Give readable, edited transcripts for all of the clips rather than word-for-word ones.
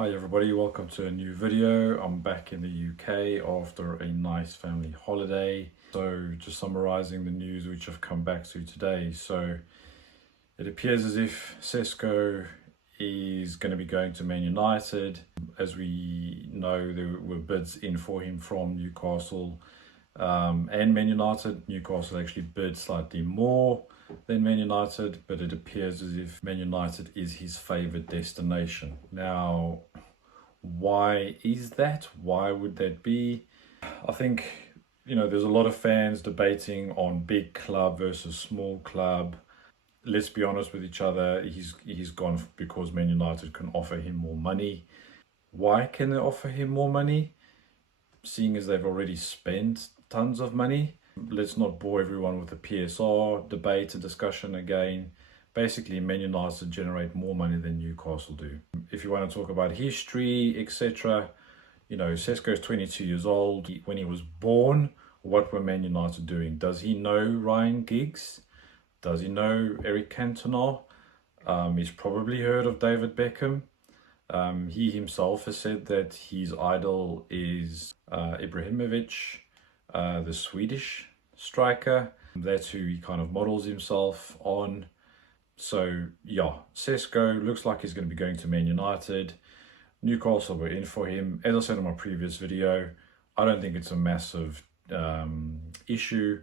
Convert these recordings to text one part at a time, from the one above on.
Hi everybody, welcome to a new video. I'm back in the UK after a nice family holiday. So just summarizing the news which I've come back to today. So it appears as if Sesko is going to be going to Man United. As we know, there were bids in for him from Newcastle and Man United. Newcastle actually bid slightly more than Man United, but it appears as if Man United is his favourite destination. Now, why is that? Why would that be? I think, there's a lot of fans debating on big club versus small club. Let's be honest with each other, he's gone because Man United can offer him more money. Why can they offer him more money? Seeing as they've already spent tons of money. Let's not bore everyone with the PSR debate and discussion again. Basically, Man United generate more money than Newcastle do. If you want to talk about history, etc., Sesko is 22 years old. When he was born, what were Man United doing? Does he know Ryan Giggs? Does he know Eric Cantona? He's probably heard of David Beckham. He himself has said that his idol is Ibrahimovic, the Swedish striker. That's who he kind of models himself on. So yeah, Sesko looks like he's going to be going to Man United. Newcastle were in for him. As I said in my previous video, I don't think it's a massive issue.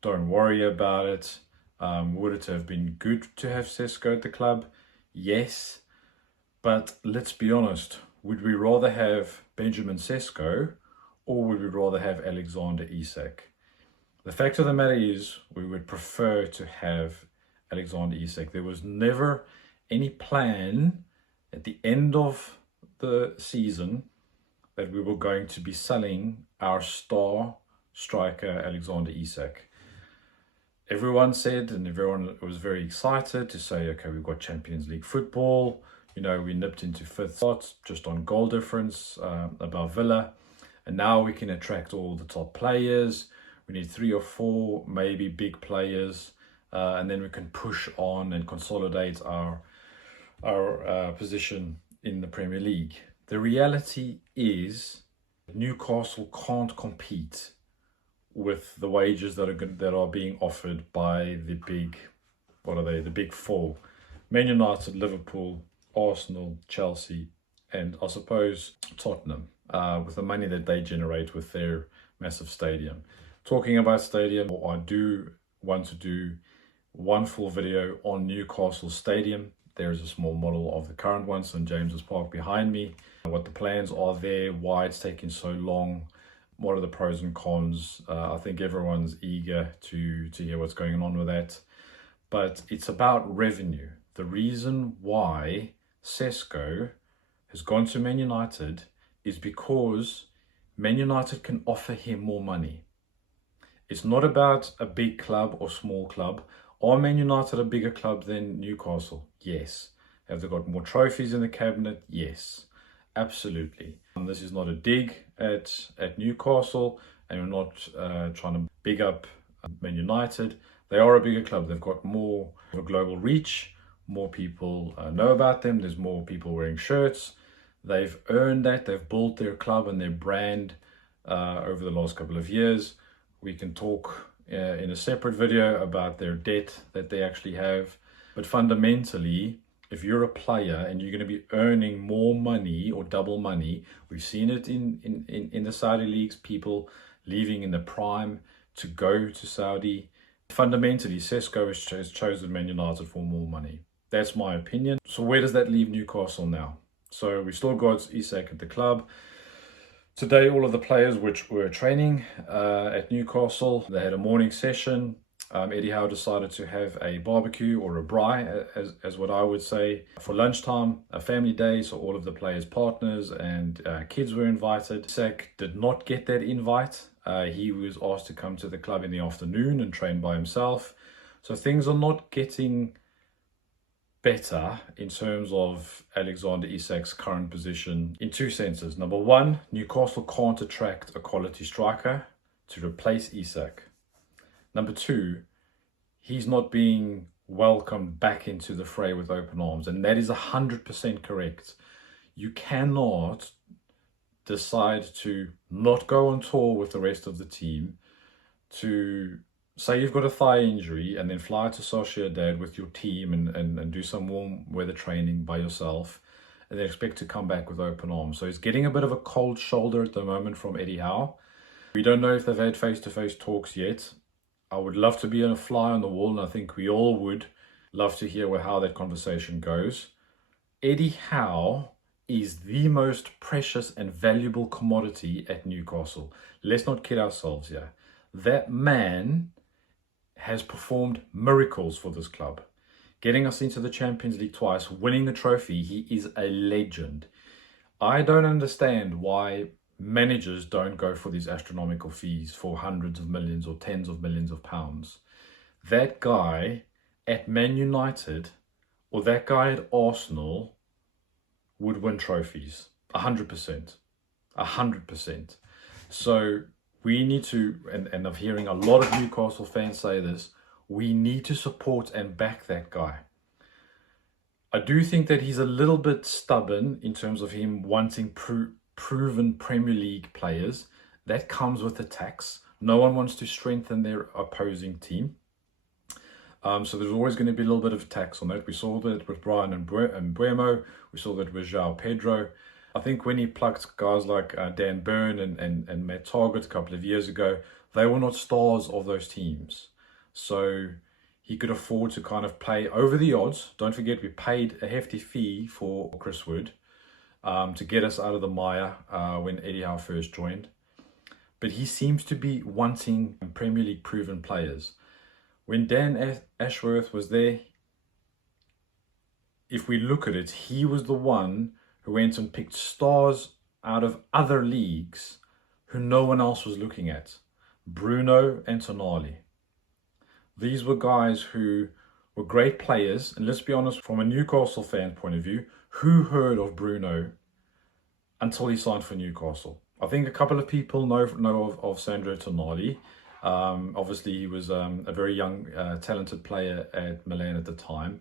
Don't worry about it. Would it have been good to have Sesko at the club? Yes. But let's be honest, would we rather have Benjamin Sesko or would we rather have Alexander Isak? The fact of the matter is, we would prefer to have Alexander Isak. There was never any plan at the end of the season that we were going to be selling our star striker, Alexander Isak. Everyone said, and everyone was very excited to say, okay, we've got Champions League football. We nipped into fifth spot just on goal difference above Villa. And now we can attract all the top players. We need 3 or 4 maybe big players. And then we can push on and consolidate our position in the Premier League. The reality is Newcastle can't compete with the wages that are being offered by the big, the big 4. Man United, Liverpool, Arsenal, Chelsea, and I suppose Tottenham, with the money that they generate with their massive stadium. Talking about stadium, I do want to do one full video on Newcastle Stadium. There is a small model of the current one, St James's Park behind me. What the plans are there, why it's taking so long, what are the pros and cons. I think everyone's eager to hear what's going on with that. But it's about revenue. The reason why Sesko has gone to Man United is because Man United can offer him more money. It's not about a big club or small club. Are Man United a bigger club than Newcastle? Yes. Have they got more trophies in the cabinet? Yes, absolutely. This is not a dig at Newcastle, and we're not trying to big up Man United. They are a bigger club. They've got more of a global reach. More people know about them. There's more people wearing shirts. They've earned that. They've built their club and their brand over the last couple of years. We can talk in a separate video about their debt that they actually have. But fundamentally, if you're a player and you're going to be earning more money or double money, we've seen it in the Saudi leagues, people leaving in the prime to go to Saudi. Fundamentally, Sesko has chosen Man United for more money. That's my opinion. So where does that leave Newcastle now? So we still got Isak at the club. Today, all of the players which were training at Newcastle, they had a morning session. Eddie Howe decided to have a barbecue or a braai, as what I would say, for lunchtime, a family day. So all of the players' partners and kids were invited. Isak did not get that invite. He was asked to come to the club in the afternoon and train by himself. So things are not getting better in terms of Alexander Isak's current position in 2 senses. Number one, Newcastle can't attract a quality striker to replace Isak. Number 2, he's not being welcomed back into the fray with open arms, and that is 100% correct. You cannot decide to not go on tour with the rest of the team, to say you've got a thigh injury and then fly to Sociedad with your team and do some warm weather training by yourself, and they expect to come back with open arms. So he's getting a bit of a cold shoulder at the moment from Eddie Howe. We don't know if they've had face-to-face talks yet. I would love to be a fly on the wall, and I think we all would love to hear how that conversation goes. Eddie Howe is the most precious and valuable commodity at Newcastle. Let's not kid ourselves here. That man has performed miracles for this club. Getting us into the Champions League twice, winning the trophy, he is a legend. I don't understand why managers don't go for these astronomical fees for hundreds of millions or tens of millions of pounds. That guy at Man United or that guy at Arsenal would win trophies. 100%. 100%. So we need to, and I'm hearing a lot of Newcastle fans say this, we need to support and back that guy. I do think that he's a little bit stubborn in terms of him wanting proven Premier League players. That comes with the tax. No one wants to strengthen their opposing team. So there's always going to be a little bit of tax on that. We saw that with Brian and Buemo. We saw that with João Pedro. I think when he plucked guys like Dan Burn and Matt Targett a couple of years ago, they were not stars of those teams. So he could afford to kind of play over the odds. Don't forget, we paid a hefty fee for Chris Wood to get us out of the mire when Eddie Howe first joined. But he seems to be wanting Premier League proven players. When Dan Ashworth was there, if we look at it, he was the one who went and picked stars out of other leagues who no one else was looking at. Bruno and Tonali. These were guys who were great players, and let's be honest, from a Newcastle fan point of view, who heard of Bruno until he signed for Newcastle? I think a couple of people know of Sandro Tonali. Obviously, he was a very young, talented player at Milan at the time.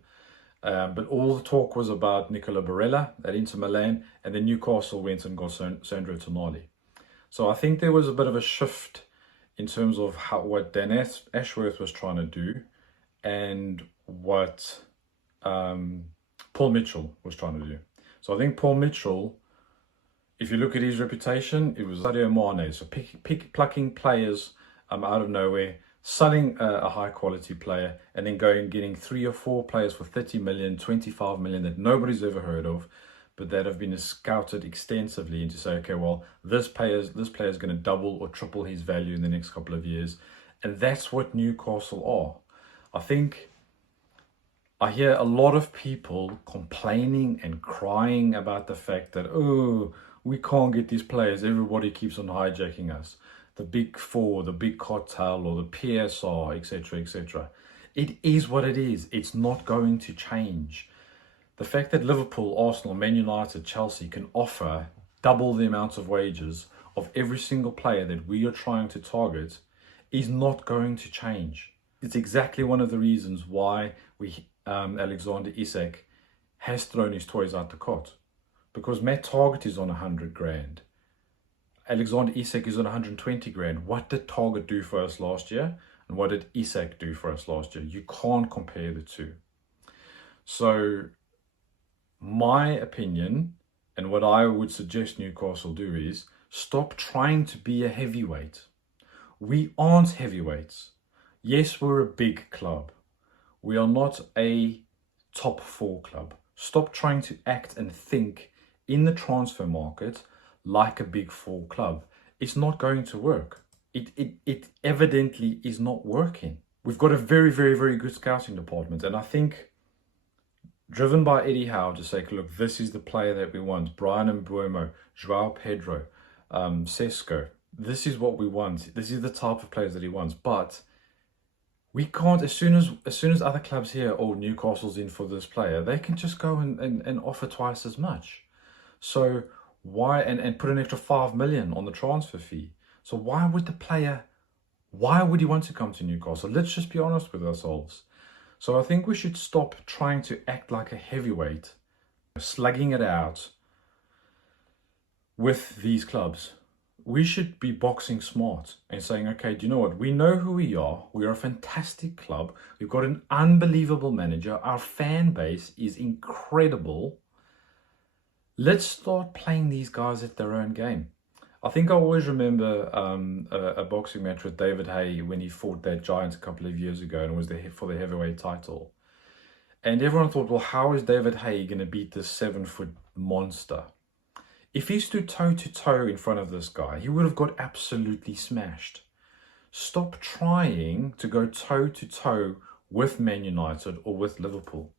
But all the talk was about Nicola Barella at Inter Milan, and then Newcastle went and got Sandro Tonali. So I think there was a bit of a shift in terms of what Dan Ashworth was trying to do and what Paul Mitchell was trying to do. So I think Paul Mitchell, if you look at his reputation, it was Sadio Mane. So plucking players out of nowhere, selling a high quality player, and then going and getting 3 or 4 players for 30 million, 25 million that nobody's ever heard of, but that have been scouted extensively into say, okay, well, this player is going to double or triple his value in the next couple of years. And that's what Newcastle are. I think I hear a lot of people complaining and crying about the fact that, oh, we can't get these players. Everybody keeps on hijacking us. The big four, the big cartel, or the PSR, etc., etc. It is what it is. It's not going to change. The fact that Liverpool, Arsenal, Man United, Chelsea can offer double the amount of wages of every single player that we are trying to target is not going to change. It's exactly one of the reasons why Alexander Isak has thrown his toys out the cot. Because Matt Targett is on 100 grand. Alexander Isak is on 120 grand. What did Targett do for us last year? And what did Isak do for us last year? You can't compare the two. So my opinion, and what I would suggest Newcastle do, is stop trying to be a heavyweight. We aren't heavyweights. Yes, we're a big club. We are not a top 4 club. Stop trying to act and think in the transfer market like a big 4 club. It's not going to work. It evidently is not working. We've got a very, very, very good scouting department, and I think driven by Eddie Howe to say, look, this is the player that we want. Brian and Buemo, João Pedro, Sesko. This is what we want. This is the type of players that he wants. But we can't, as soon as other clubs hear, oh, Newcastle's in for this player, they can just go and offer twice as much. So why, and put an extra 5 million on the transfer fee. So why would he want to come to Newcastle? Let's just be honest with ourselves. So I think we should stop trying to act like a heavyweight, slugging it out, with these clubs. We should be boxing smart and saying, okay, do you know what? We know who we are. We are a fantastic club. We've got an unbelievable manager. Our fan base is incredible. Let's start playing these guys at their own game. I think I always remember a boxing match with David Haye when he fought that giant a couple of years ago and it was for the heavyweight title. And everyone thought, well, how is David Haye going to beat this 7-foot monster? If he stood toe to toe in front of this guy, he would have got absolutely smashed. Stop trying to go toe to toe with Man United or with Liverpool.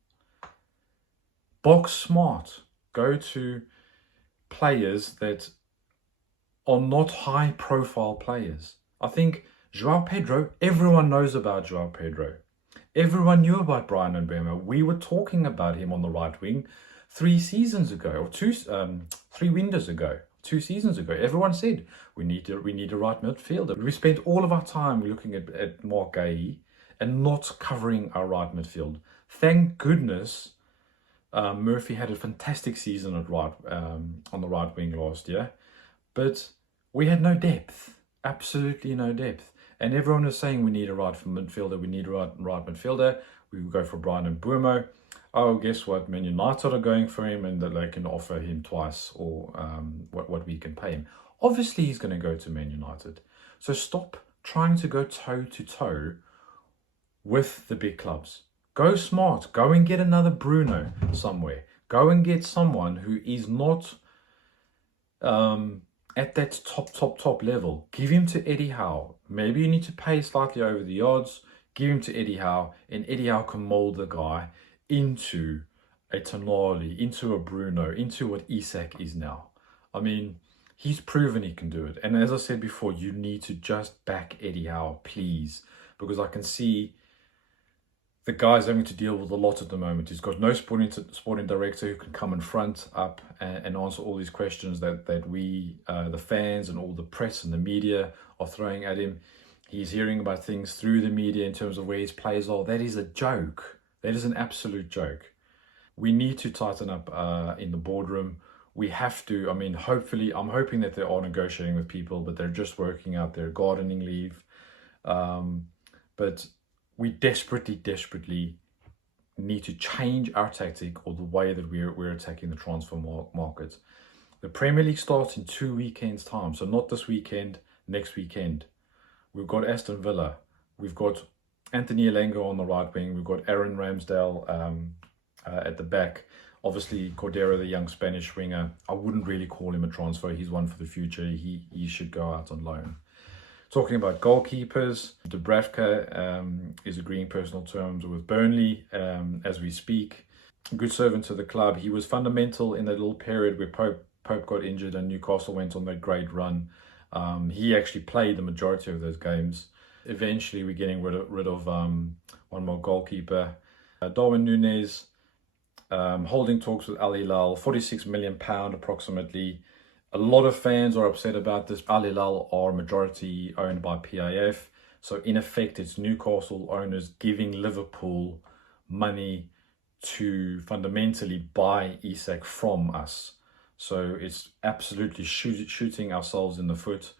Box smart. Go to players that are not high profile players. I think João Pedro, everyone knows about João Pedro. Everyone knew about Brian Mbeumo. We were talking about him on the right wing 3 seasons ago, or 3 windows ago, 2 seasons ago. Everyone said we need a right midfielder. We spent all of our time looking at Mark Gay and not covering our right midfield. Thank goodness Murphy had a fantastic season at on the right wing last year, but we had no depth, absolutely no depth. And everyone was saying we need a right midfielder, we need a right midfielder. We would go for Brian Mbeumo. Oh, guess what? Man United are going for him and that they can offer him twice or what we can pay him. Obviously, he's going to go to Man United. So stop trying to go toe to toe with the big clubs. Go smart. Go and get another Bruno somewhere. Go and get someone who is not at that top level. Give him to Eddie Howe. Maybe you need to pay slightly over the odds. Give him to Eddie Howe, and Eddie Howe can mold the guy into a Tonali, into a Bruno, into what Isak is now. I mean, he's proven he can do it. And as I said before, you need to just back Eddie Howe, please. Because I can see the guy's having to deal with a lot at the moment. He's got no sporting director who can come and front up and answer all these questions that we, the fans and all the press and the media are throwing at him. He's hearing about things through the media in terms of where his players are. That is a joke. That is an absolute joke. We need to tighten up in the boardroom. We have to. I mean, hopefully, I'm hoping that they are negotiating with people, but they're just working out their gardening leave. But we desperately need to change our tactic or the way that we're attacking the transfer market. The Premier League starts in 2 weekends' time. So not this weekend, next weekend. We've got Aston Villa. We've got Anthony Elengo on the right wing. We've got Aaron Ramsdale at the back. Obviously, Cordero, the young Spanish winger. I wouldn't really call him a transfer. He's one for the future. He should go out on loan. Talking about goalkeepers, Dubravka is agreeing personal terms with Burnley as we speak. Good servant to the club. He was fundamental in that little period where Pope got injured and Newcastle went on that great run. He actually played the majority of those games. Eventually, we're getting rid of one more goalkeeper. Darwin Núñez, holding talks with Al Hilal, £46 million approximately. A lot of fans are upset about this. Al Hilal are majority owned by PIF. So in effect, it's Newcastle owners giving Liverpool money to fundamentally buy Isak from us. So it's absolutely shooting ourselves in the foot.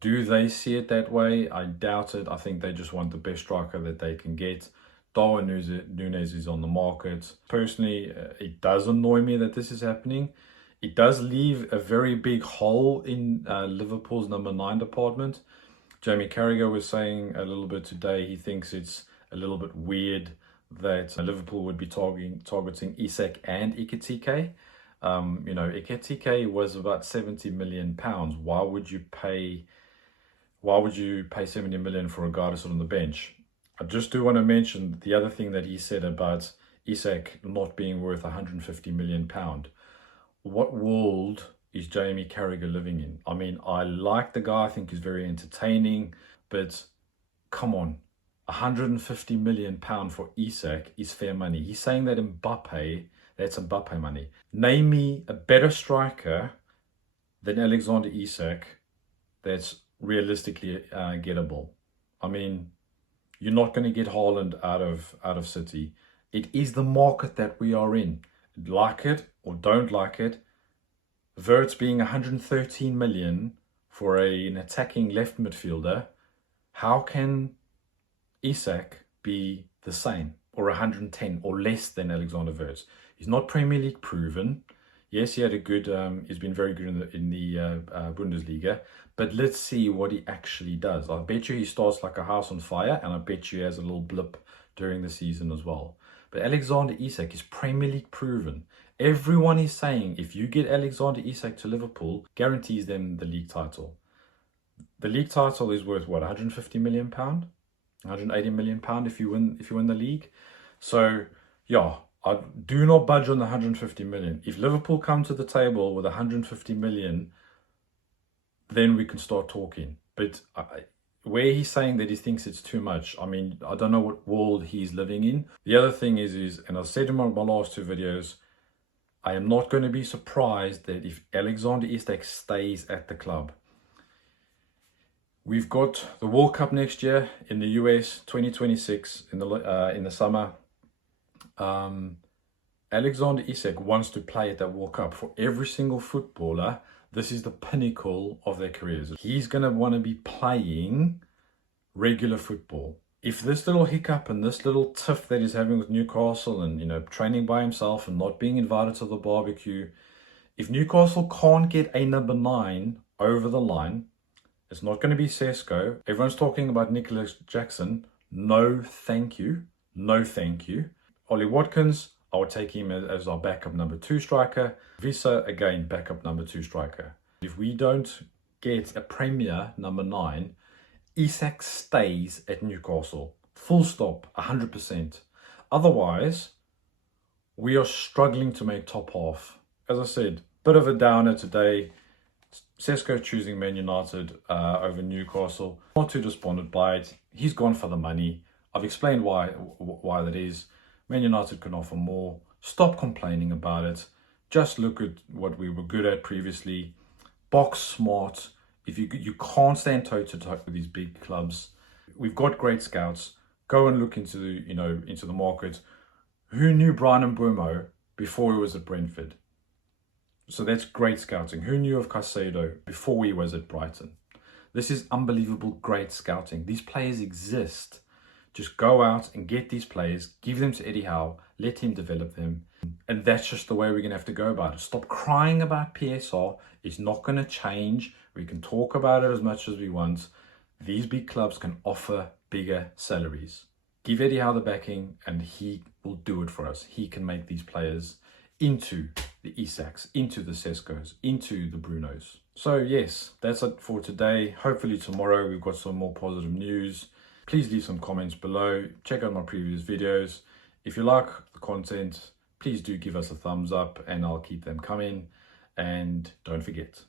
Do they see it that way? I doubt it. I think they just want the best striker that they can get. Darwin Núñez is on the market. Personally, it does annoy me that this is happening. It does leave a very big hole in Liverpool's number 9 department. Jamie Carragher was saying a little bit today, he thinks it's a little bit weird that Liverpool would be targeting Isak and Ekitike. Ekitike was about £70 million. Why would you pay 70 million for a guy to sit on the bench? I just do want to mention the other thing that he said about Isak not being worth £150 million. What world is Jamie Carragher living in? I mean, I like the guy. I think he's very entertaining. But come on, £150 million for Isak is fair money. He's saying that that's Mbappe money. Name me a better striker than Alexander Isak that's realistically gettable. I mean, you're not going to get Haaland out of City. It is the market that we are in. Like it or don't like it, Wirtz being 113 million for an attacking left midfielder, how can Isak be the same or 110 or less than Alexander Wirtz? He's not Premier League proven. Yes, he had a good. He's been very good in the Bundesliga. But let's see what he actually does. I bet you he starts like a house on fire, and I bet you he has a little blip during the season as well. But Alexander Isak is Premier League proven. Everyone is saying if you get Alexander Isak to Liverpool, guarantees them the league title. The league title is worth what, 150 million pound, 180 million pound if you win the league. So yeah, I do not budge on the 150 million. If Liverpool come to the table with 150 million, then we can start talking. But where he's saying that he thinks it's too much, I mean, I don't know what world he's living in. The other thing is, and I've said in my last two videos, I am not going to be surprised that if Alexander Isak stays at the club. We've got the World Cup next year in the US, 2026 in the summer. Alexander Isak wants to play at that World Cup. For every single footballer, this is the pinnacle of their careers. He's going to want to be playing regular football. If this little hiccup and this little tiff that he's having with Newcastle and, training by himself and not being invited to the barbecue, if Newcastle can't get a number 9 over the line, it's not going to be Sesko. Everyone's talking about Nicholas Jackson. No, thank you. No, thank you. Ollie Watkins, I would take him as our backup number 2 striker. Visa, again, backup number 2 striker. If we don't get a Premier number 9, Isak stays at Newcastle. Full stop, 100%. Otherwise, we are struggling to make top half. As I said, bit of a downer today. Sesko choosing Man United over Newcastle. Not too despondent by it. He's gone for the money. I've explained why that is. Man United can offer more. Stop complaining about it. Just look at what we were good at previously. Box smart. If you can't stand toe to toe with these big clubs, we've got great scouts. Go and look into the market. Who knew Brian Mbeumo before he was at Brentford? So that's great scouting. Who knew of Caicedo before he was at Brighton? This is unbelievable, great scouting. These players exist. Just go out and get these players, give them to Eddie Howe, let him develop them. And that's just the way we're going to have to go about it. Stop crying about PSR. It's not going to change. We can talk about it as much as we want. These big clubs can offer bigger salaries. Give Eddie Howe the backing and he will do it for us. He can make these players into the Isaks, into the Seskos, into the Brunos. So yes, that's it for today. Hopefully tomorrow we've got some more positive news. Please leave some comments below. Check out my previous videos. If you like the content, please do give us a thumbs up and I'll keep them coming. And don't forget,